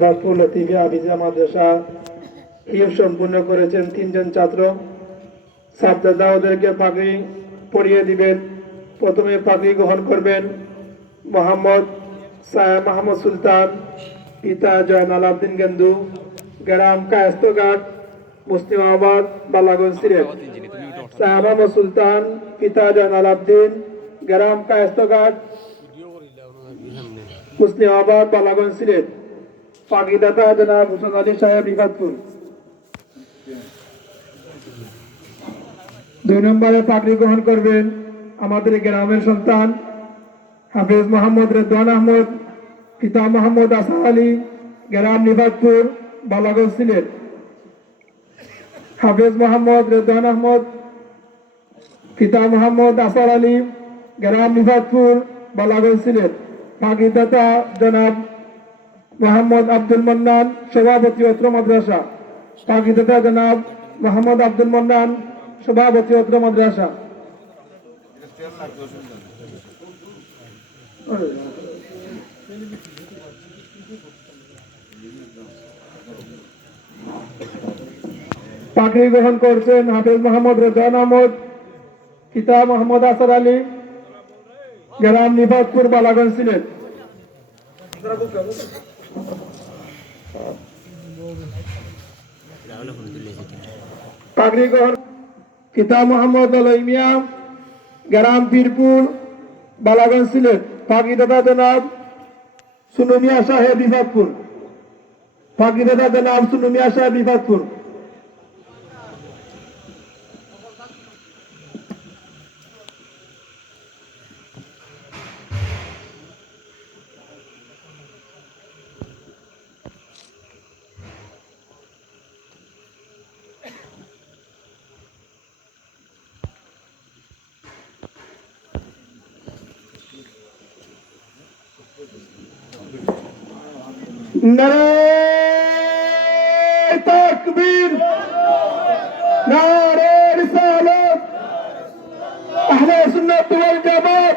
বাদপুর লতিফিয়া হাফিজা মাদ্রাসা হিফ সম্পূর্ণ করেছেন তিনজন ছাত্র। ছাত্ররা ওদেরকে পাগড়ি পরিয়ে দিবেন। প্রথমে পাগড়ি গ্রহণ করবেন মোহাম্মদ সায়া মাহমুদ সুলতান, পিতা জয়নাল আবদিন গেন্দু, গ্রাম কায়স্তঘাট মুসলিমাবাদ বালাগঞ্জ সিলেট। সায়া মাহমুদ সুলতান, পিতা জয়নাল আবদিন গ্রাম কায়স্তঘাট মুসলিমাবাদ বালাগঞ্জ সিলেট। পাগিদাতা জনাব হুসেন আলী সাহেব রিফাতপুর দুই নম্বরে পাগড়ি গ্রহণ করবেন আমাদের গ্রামের সন্তান হাফেজ মোহাম্মদ রেদওয়ান আহমদ, পিতা মোহাম্মদ আসার আলী, গ্রাম নিবাদপুর বালাগঞ্জ সিলেট। হাফেজ মোহাম্মদ রেদওয়ান আহমদ, পিতা মোহাম্মদ আসার আলী, গ্রাম নিবাদপুর বালাগঞ্জ সিলেট। পাগড়িদাতা জনাব মোহাম্মদ আব্দুল মান্নান, সভাপতি অত্র মাদ্রাসা। পাকিদাতা জনাব মোহাম্মদ আব্দুল মান্নান, সভাপতি অত্র মাদ্রাসা। পাখি গ্রহণ করছেন হাফিজ মোহাম্মদ রেজান আহমদ, পিতা মোহাম্মদ আসার আলী, গ্রাম নিবাদপুর বালাগঞ্জ সিলেট। পাগড়ি গ্রহণ পিতা মোহাম্মদ আলমিয়া গ্রাম পীরপুর বালাগঞ্জ সিলেট। পাগড়িদাতা জনাব সুনুমিয়া সাহেব বিভাগপুর। পাগড়িদাতা জনাব সুনুমিয়া সাহেব বিভাগপুর। নারে তাকবীর নারায় রিসালাত। আহলে সুন্নাত ওয়াল জামাত।